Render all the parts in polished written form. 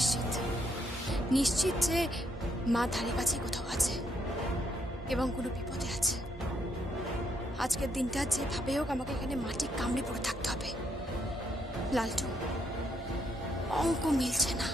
নিশ্চিত নিশ্চিত যে মা ধারে কাছে কোথাও আছে এবং কোনো বিপদে আছে। আজকের দিনটা যেভাবে হোক আমাকে এখানে মাটি কামড়ে পড়ে থাকতে হবে। লালটু, অঙ্ক মিলছে না,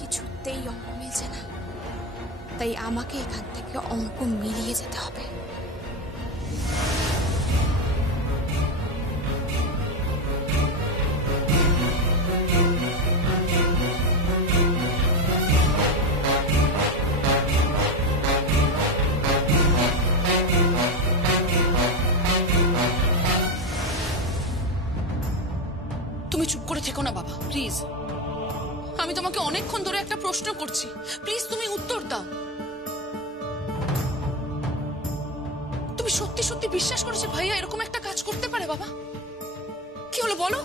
কিছুতেই অঙ্ক মিলছে না, তাই আমাকে এখান থেকে অঙ্ক মিলিয়ে যেতে হবে। তুমি চুপ করে থেকো না বাবা, প্লিজ। আমি তোমাকে অনেকক্ষণ ধরে একটা প্রশ্ন করছি, প্লিজ তুমি উত্তর দাও। তুমি সত্যি সত্যি বিশ্বাস করেছো ভাইয়া এরকম একটা কাজ করতে পারে? বাবা কি হলো বলো,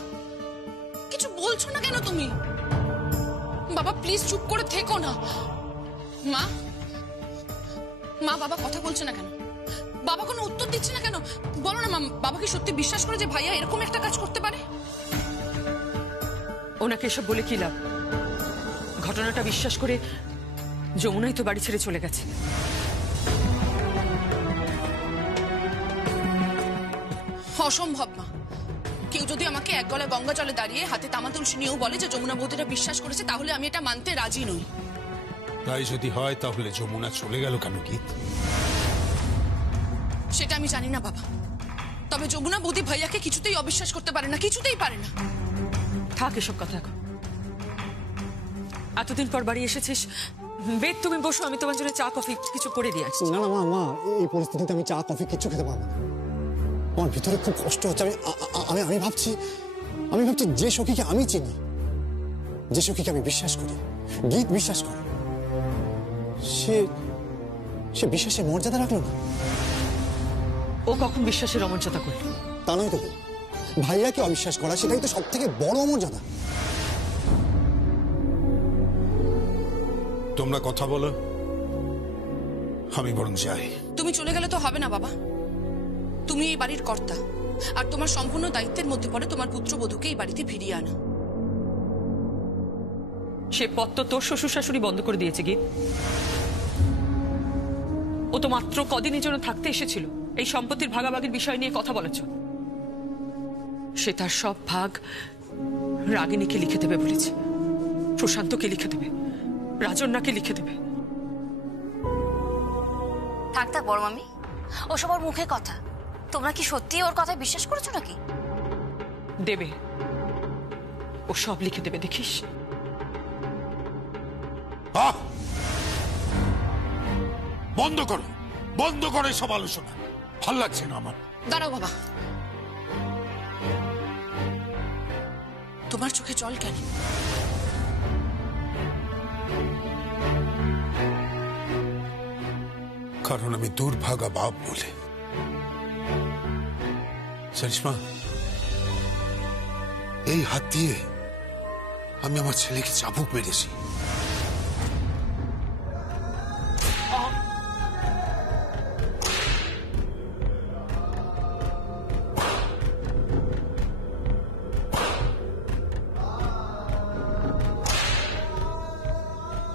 কিছু বলছো না কেন তুমি? বাবা প্লিজ চুপ করে থেকো না। মা, মা বাবা কথা বলছে না কেন? বাবা কোনো উত্তর দিচ্ছে না কেন? বলো না মা, বাবা কি সত্যি বিশ্বাস করে যে ভাইয়া এরকম একটা কাজ করতে পারে? ওনাকে এসব বলে কি লাভ? ঘটনাটা বিশ্বাস করে যমুনাই তো বাড়ি ছেড়ে চলে গেছে। অসম্ভব মা। কেউ যদি আমাকে এক গলায় গঙ্গা জলে দাঁড়িয়ে হাতে তামা তুলসী নিয়েও বলে যে যমুনা বৌদিটা বিশ্বাস করেছে, তাহলে আমি এটা মানতে রাজি নই। তাই যদি হয় তাহলে যমুনা চলে গেল কেন গীত? সেটা আমি জানি না বাবা, তবে যমুনা বৌদি ভাইয়াকে কিছুতেই অবিশ্বাস করতে পারে না, কিছুতেই পারে না। থাক এসব কথা এখন। এতদিন পর বাড়ি এসেছিস, বেদ তুমি বসো, আমি তোমার জন্য চা কফি কিছু করে দিয়ে আসছি। না না মা, মা এই পরিস্থিতিতে আমি চা কফি কিছু খেতে পারবো না। আমার ভিতরে খুব কষ্ট হচ্ছে। আমি আমি ভাবছি যে সখীকে আমি চিনি, যে সখীকে আমি বিশ্বাস করি, গীত বিশ্বাস করে, সে বিশ্বাসের মর্যাদা রাখলো না। ও কখন বিশ্বাসের অমর্যাদা করলো? তা নয় তো, ভাইয়াকে অবিশ্বাস করা সেটাই তো সব থেকে বড় অমর্যাদা। তোমরা কথা বলো, আমি বরং যাই। তুমি চলে গেলে তো হবে না বাবা, তুমি এই বাড়ির কর্তা, আর তোমার সম্পূর্ণ দায়িত্বের মধ্যে পড়ে তোমার পুত্রবধূকে এই বাড়িতে ফিরিয়ে আনা। সে পথ তো তোর শ্বশুর শাশুড়ি বন্ধ করে দিয়েছে গীত। ও তো মাত্র কদিনের জন্য থাকতে এসেছিল এই সম্পত্তির ভাগাভাগির বিষয় নিয়ে কথা বলেছ। সে তার সব ভাগ রাগিনীকে লিখে দেবে বলেছে, প্রশান্তকে লিখে দেবে, রাজন্যাকে লিখে দেবে। থাক থাক বড় মামি, ওসব ওর মুখে কথা। তোমরা কি সত্যি ওর কথায় বিশ্বাস করেছো নাকি? দেবে, ও সব লিখে দেবে, দেখিস। বন্ধ করো, বন্ধ করো সব আলোচনা, ভাল লাগছে না আমার। দাঁড়াও বাবা, তোমার চোখে জল কেন? কারণ আমি দুর্ভাগা বাপ বলে। জানিস মা, এই হাত দিয়ে আমি আমার ছেলেকে চাবুক মেরেছি।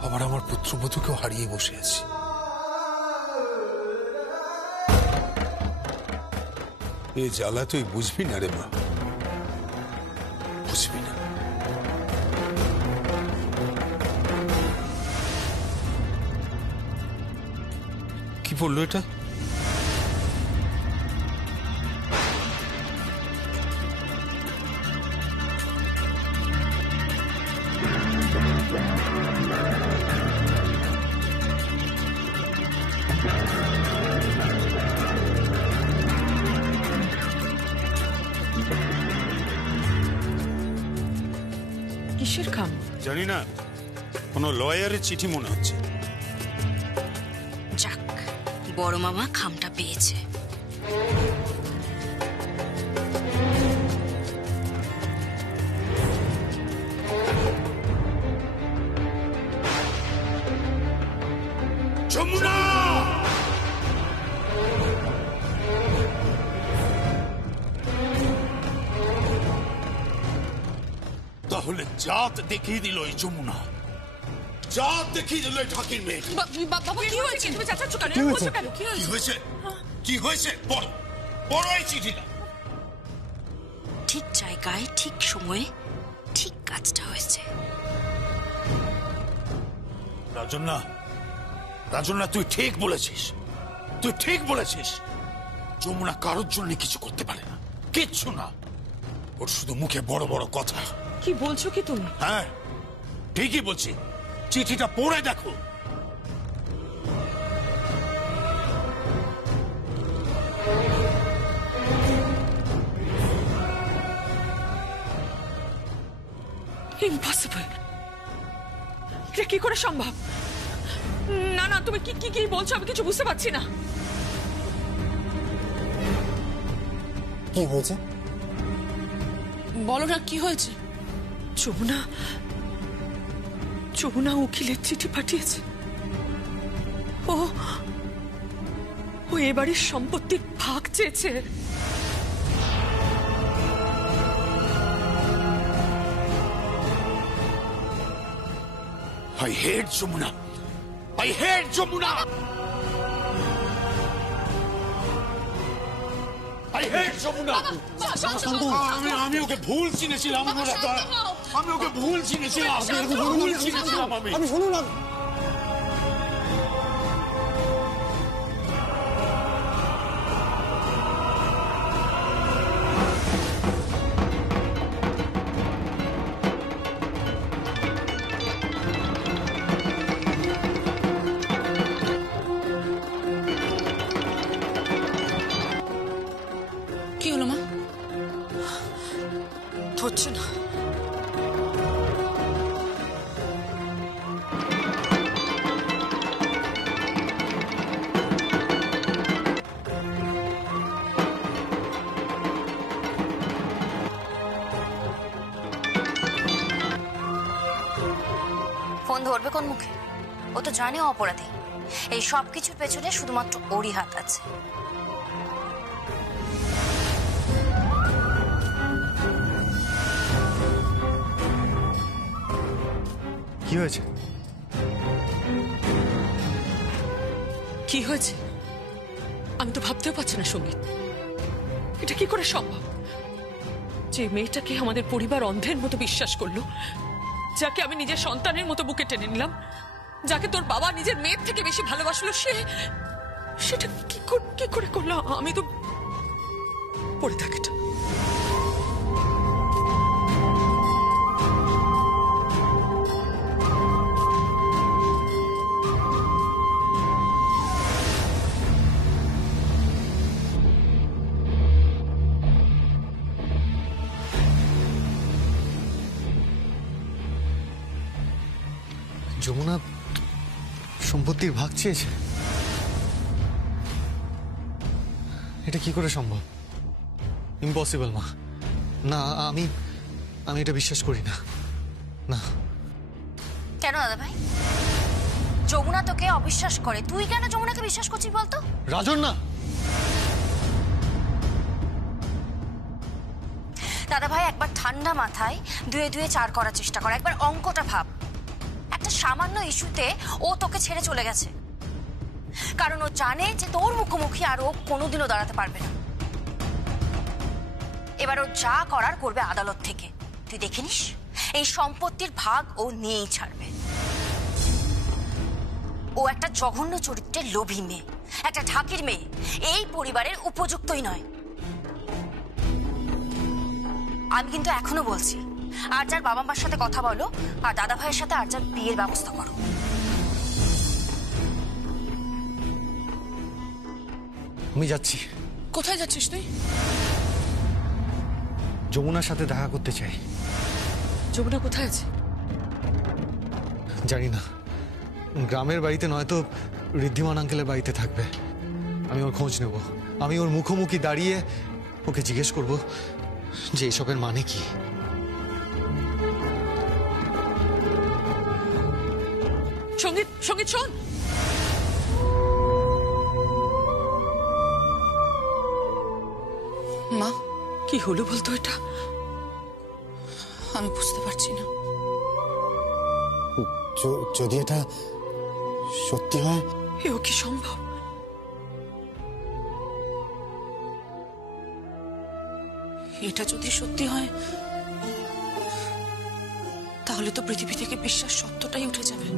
আবার আমার পুত্রবধূকেও হারিয়ে বসে আছি। এই জ্বালা তুই বুঝবি না রে মা, বুঝবি না। কি বললো এটা? কিসের খাম? জানি না, কোনো লয়ারের চিঠি মনে হচ্ছে। যাক, বড় মামা খামটা পেয়েছে। যমুনা! তাহলে জাত দেখিয়ে দিল এই যমুনা, জাত দেখিয়ে দিল এই ঠাকির মেয়ে। বাবা কি হয়েছে? তুমি চেঁচাচ্ছ কেন? কি হয়েছে? বলছো কেন? কি হয়েছে? কি হয়েছে? বড় বড় এই চিঠিটা। ঠিক জায়গায় ঠিক সময়ে ঠিক কাজটা হয়েছে। রাজন্না, রাজন্না তুই ঠিক বলেছিস, তুই ঠিক বলেছিস। যমুনা কারোর জন্য কিছু করতে পারে না, কিচ্ছু না। ওর শুধু মুখে বড় বড় কথা। কি বলছো কি তুমি? হ্যাঁ ঠিকই বলছি, চিঠিটা পড়ে দেখো। ইম্পসিবল। এটা কি করে সম্ভব? না না, তুমি কি কি কি বলছো? আমি কিছু বুঝতে পারছি না। কি হয়েছে? বলো না কি হয়েছে? যমুনা, যমুনা উকিলের চিঠি পাঠিয়েছে। ও ও এ বাড়ির সম্পত্তির ভাগ চেয়েছে। I hate Jamuna. I hate Jamuna. I hate Jamuna. আমি ওকে ভুল চিনেছিলাম। আমি ওকে ভুল চিনেছিলাম। আমি শুনুন না। কি হলো মা? ধরছে না। ফোন ধরবে কোন মুখে? ও তো জানে ও অপরাধী। এই সব কিছুর পেছনে শুধুমাত্র ওরই হাত আছে। কি হয়েছে? কি হয়েছে? আমি তো ভাবতেও পারছি না সঙ্গীত, এটা কি করে সম্ভব? যে মেয়েটাকে আমাদের পরিবার অন্ধের মতো বিশ্বাস করলো, যাকে আমি নিজের সন্তানের মতো বুকে টেনে নিলাম, যাকে তোর বাবা নিজের মেয়ের থেকে বেশি ভালোবাসলো, সেটা কি করে করলো? আমি তো পড়ে থাকি। যমুনা সম্পত্তির ভাগ চেয়েছে? এটা কি করে সম্ভব? ইম্পসিবল মা। না, আমি এটা বিশ্বাস করি না। না। কেন দাদা ভাই? যমুনা তোকে অবিশ্বাস করে, তুই কেন যমুনাকে বিশ্বাস করছিস বলতো? রাজন্না, দাদা ভাই একবার ঠান্ডা মাথায় দুয়ে দুয়ে চার করার চেষ্টা কর, একবার অঙ্কটা ভাব। একটা সামান্য ইস্যুতে ও তোকে ছেড়ে চলে গেছে, কারণ ও জানে যে তোর মুখোমুখি আর ও কোনোদিনও দাঁড়াতে পারবে না। এবার ও যা করার করবে আদালত থেকে। তুই দেখে নিস, এই সম্পত্তির ভাগ ও নিয়েই ছাড়বে। ও একটা জঘন্য চরিত্রের লোভী মেয়ে, একটা ঢাকির মেয়ে, এই পরিবারের উপযুক্তই নয়। আমি কিন্তু এখনো বলছি, আর যার বাবা মার সাথে কথা বলো, আর দাদা ভাইয়ের সাথে আর যার বিয়ের ব্যবস্থা করো। আমি যাচ্ছি। কোথায় যাচ্ছিস তুই? যমুনার সাথে দেখা করতে চাই। যমুনা কোথায় আছে? জানি না, গ্রামের বাড়িতে নয়তো ঋদ্ধিমান আঙ্কেলের বাড়িতে থাকবে। আমি ওর খোঁজ নেব। আমি ওর মুখোমুখি দাঁড়িয়ে ওকে জিজ্ঞেস করব যে এসবের মানে কি। সঙ্গীত, সঙ্গীত শোন। মা কি হলো বলতো? এটা আমি বুঝতে পারছি না। যদি এটা সত্যি হয়, এও কি সম্ভব? এটা যদি সত্যি হয় তাহলে তো পৃথিবী থেকে বিশ্বাস সত্যটাই উঠে যাবে।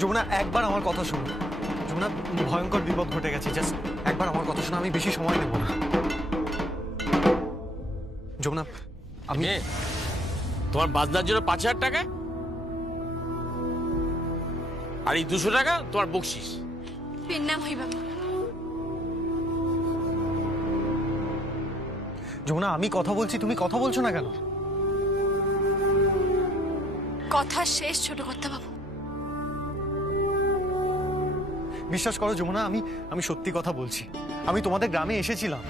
যমুনা, একবার আমার কথা শোনো। যমুনা, ভয়ঙ্কর বিপদ ঘটে গেছে, জাস্ট একবার আমার কথা শোনো, আমি বেশি সময় নেব না। যমুনা, আমি তোমার বাজনার জন্য 5,000 টাকা আর এই 200 টাকা তোমার বকশিস। পেন্নাম হই বাবা। যমুনা, আমি কথা বলছি, তুমি কথা বলছো না কেন? কথা শেষ ছোট কর্তা বাবু। বিশ্বাস করো যমুনা, আমি সত্যি কথা বলছি। আমি তোমাদের গ্রামে এসেছিলাম।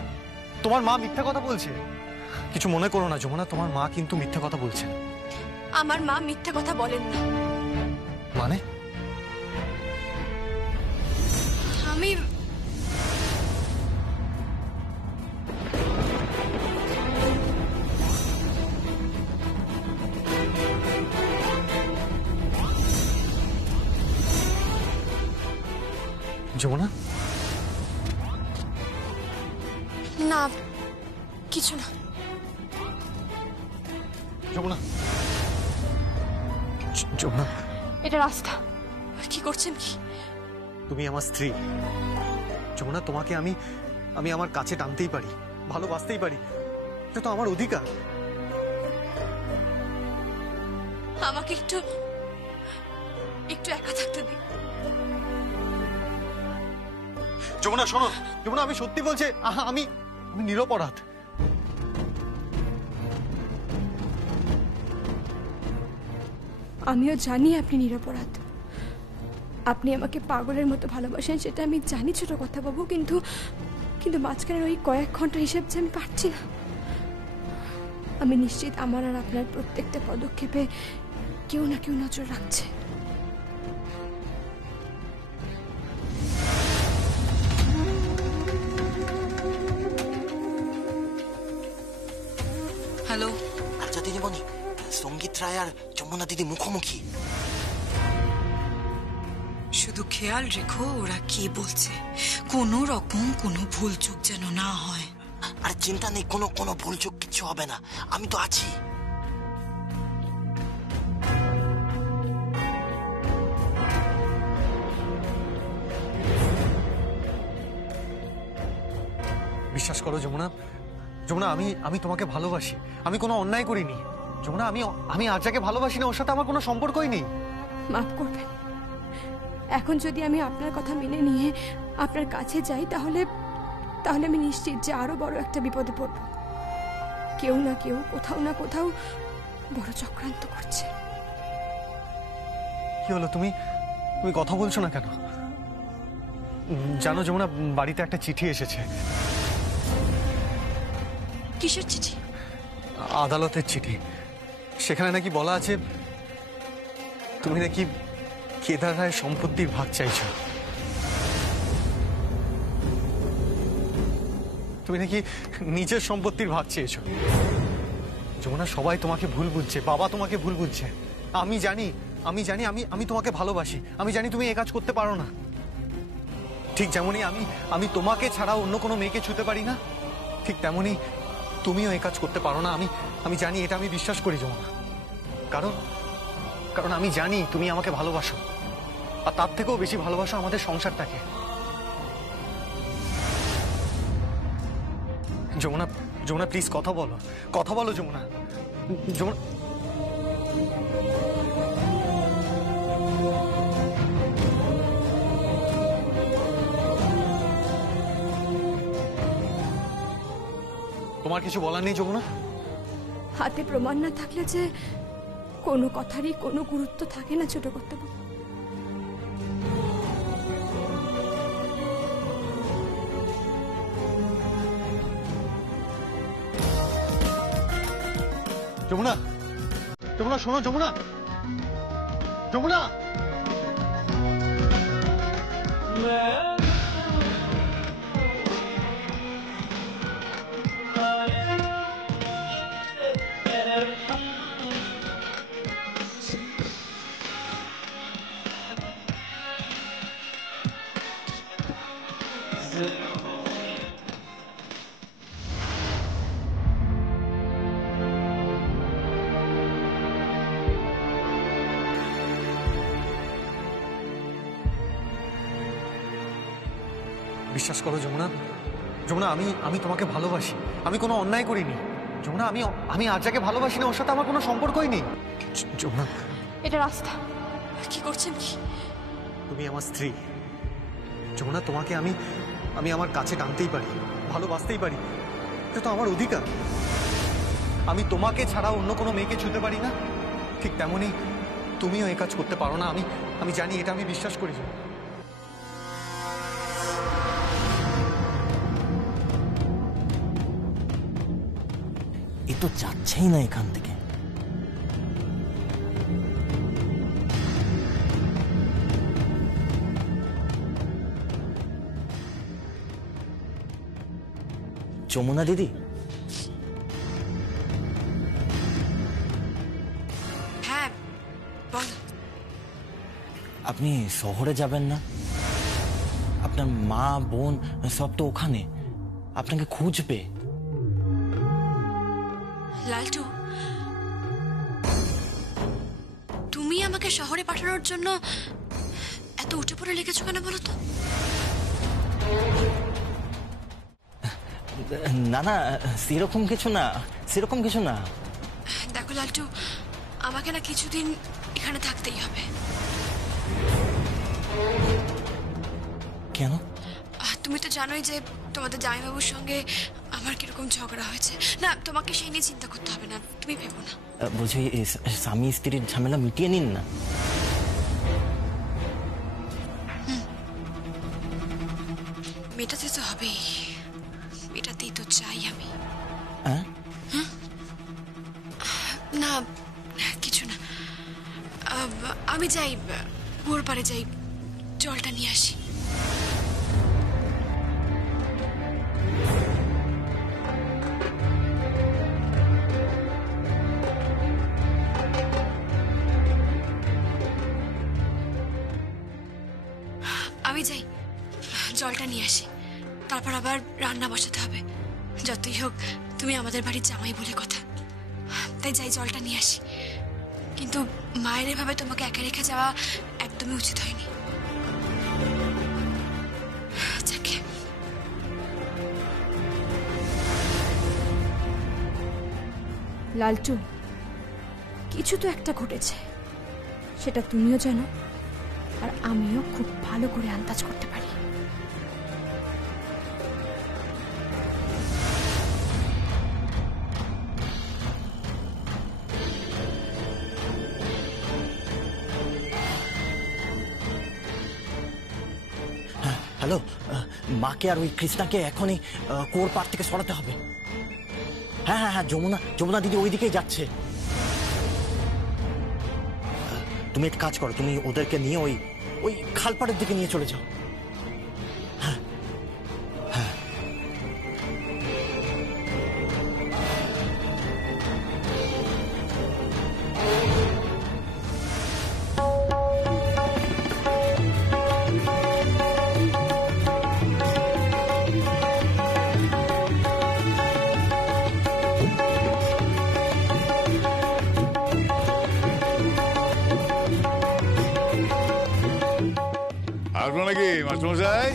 তোমার মা মিথ্যা কথা বলছে। কিছু মনে করো না যমুনা, তোমার মা কিন্তু মিথ্যা কথা বলছে। আমার মা মিথ্যে কথা বলেন না। মানে? আমি যমুনা, না, কিছু না। যমুনা, যমুনা, এটা রাস্তা। কি করছেন কি? তুমি আমার স্ত্রী যমুনা, তোমাকে আমি আমার কাছে টানতেই পারি, ভালোবাসতেই পারি। এটা তো আমার অধিকার। আমাকে একটু একা থাকতে দিন। যমুনা শোনো, যমুনা আমি সত্যি বলছি, আমি নিরপরাধ। আমিও জানি আপনি নিরপরাধ। আপনি আমাকে পাগলের মতো ভালোবাসেন সেটা আমি জানি ছোট কথা বাবু, কিন্তু মাঝখানের ওই কয়েক ঘন্টা হিসেব যে আমি পারছি না। আমি নিশ্চিত আমার আর আপনার প্রত্যেকটা পদক্ষেপে কেউ না কেউ নজর রাখছে। হ্যালো। আচ্ছা দিদিমণি, সঙ্গীত রায় আর যমুনা দিদি মুখোমুখি। শুধু খেয়াল রেখো ওরা কি বলছে, কোনো রকম কোনো ভুল চুক যেন না হয়। আর চিন্তা নেই, কোনো ভুল চোখ কিচ্ছু হবে না, আমি তো আছি। বিশ্বাস করো যমুনা, যমুনা আমি তোমাকে ভালোবাসি। আমি কোনো অন্যায় করিনি যমুনা। আমি আর্যাকে ভালোবাসি না, ওর সাথে আমার কোনো সম্পর্কই নেই। মাফ করবেন। এখন যদি আমি আপনার কথা মেনে নিয়ে আপনার কাছে যাই তাহলে আমি নিশ্চিত যে আরো বড় একটা বিপদে পড়ব। কেউ না কেউ কোথাও না কোথাও বড় চক্রান্ত করছে। কি হলো, তুমি কথা বলছো না কেন? জানো যমুনা, বাড়িতে একটা চিঠি এসেছে। কিসের চিঠি? আদালতের চিঠি। সেখানে নাকি বলা আছে তুমি নাকি কেদার রায়ের সম্পত্তির ভাগ চাইছো। তুমি নাকি নিজের সম্পত্তির ভাগ চেয়েছো। যমুনা, সবাই তোমাকে ভুল বুঝছে, বাবা তোমাকে ভুল বুঝছে। আমি জানি আমি তোমাকে ভালোবাসি। আমি জানি তুমি এই কাজ করতে পারো না। ঠিক যেমনই আমি তোমাকে ছাড়া অন্য কোনো মেয়েকে ছুতে পারি না, ঠিক তেমনই তুমিও এই কাজ করতে পারো না। আমি জানি, এটা আমি বিশ্বাস করি যমুনা। কারণ আমি জানি তুমি আমাকে ভালোবাসো। আর তার থেকেও বেশি ভালোবাসো আমাদের সংসারটাকে। যমুনা, যমুনা প্লিজ কথা বলো, কথা বলো যমুনা। যমুনা, তোমার কিছু বলার নেই যমুনা? হাতে প্রমাণ না থাকলে যে কোনো কথারই কোনো গুরুত্ব থাকে না ছোট কর্তাবাবু। যমুনা, যমুনা শোনো যমুনা, যমুনা। বিশ্বাস করো যমুনা, যমুনা আমি তোমাকে ভালোবাসি, আমি কোনো অন্যায় করিনি যমুনা। আমি আজ যাকে ভালোবাসি না ওর সাথে আমার কোনো সম্পর্কই নেই যমুনা। এটা রাস্তা কি করছেন কি? তুমি আমার স্ত্রী যমুনা, তোমাকে আমি আমার কাছে টানতেই পারি, ভালোবাসতেই পারি, এটা তো আমার অধিকার। আমি তোমাকে ছাড়া অন্য কোনো মেয়েকে ছুঁতে পারি না, ঠিক তেমনই তুমিও এই কাজ করতে পারো না। আমি জানি, এটা আমি বিশ্বাস করি। এ তো যাচ্ছেই না এখান থেকে। যমুনা দিদি, হ্যাঁ বল। আপনি শহরে যাবেন না? আপনার মা বোন সব তো ওখানে, আপনাকে খুঁজবে। লালটু, তুমি আমাকে শহরে পাঠানোর জন্য এত উঠে পড়ে লেগেছো কেন বলো তো? না না, সেরকম কিছু না, সেরকম কিছু না। দেখো লালটু, আমাকে না কিছুদিন এখানে থাকতেই হবে। কেন? তুমি তো জানোই যে তোমাদের জামাইবাবুর সঙ্গে আমার কিরকম ঝগড়া হয়েছে। না, তোমাকে সেই নিয়ে চিন্তা করতে হবে না, তুমি ভেবো না। বলছি স্বামী স্ত্রীর ঝামেলা মিটিয়ে নিন না। মেটাতে তো হবেই, মেটাতেই তো চাই আমি। হ্যাঁ? না কিছু না, আমি যাই, কুয়োর পাড়ে যাই, জলটা নিয়ে আসি। আমি যাই, জলটা নিয়ে আসি, তারপর আবার রান্না বসাতে হবে। যতই হোক তুমি আমাদের বাড়ির জামাই বলে কথা, তাই যাই জলটা নিয়ে আসি। কিন্তু মায়ের এভাবে তোমাকে একা রেখে যাওয়া একদমই উচিত হয়নি। যাকে লালটু, কিছু তো একটা ঘটেছে, সেটা তুমিও জানো আর আমিও খুব ভালো করে আন্দাজ করতে পারি। হ্যালো, মাকে আর ওই কৃষ্ণাকে এখনই কুয়োর পাড় থেকে সরাতে হবে। হ্যাঁ হ্যাঁ হ্যাঁ, যমুনা দিদি ওই দিকেই যাচ্ছে। তুমি এক কাজ করো, তুমি ওদেরকে নিয়ে ওই খালপাড়ের দিকে নিয়ে চলে যাও। হ্যাঁ হ্যাঁ। আসবো নাকি মাস্টারমশাই?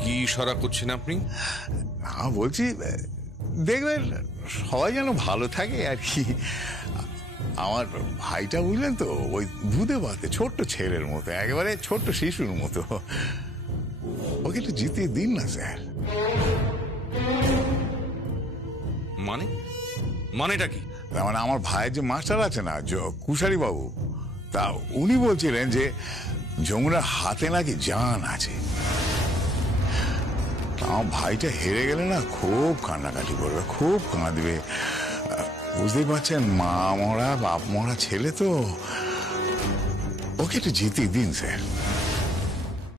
কি ইশারা করছেন আপনি? বলছি দেখবেন সবাই যেন ভালো থাকে আর কি। আমার ভাইটা বুঝলেন তো, ওই দুধে ভাতে ছোট্ট ছেলের মতো, একেবারে ছোট্ট শিশুর মতো। ওকে একটু জিতিয়ে দিন না স্যার। মানেটা কি? মানে আমার ভাইয়ের যে মাস্টার আছে না, কুশারি বাবু, তা উনি বলছিলেন যে যমুনার হাতে নাকি জান আছে। আমার ভাইটা হেরে গেলে না খুব কান্নাকাটি করবে, খুব কাঁদবে। বুঝতেই পারছেন, মা মরা বাপ মরা ছেলে তো। ওকে একটু জিতিয়ে দিন স্যার।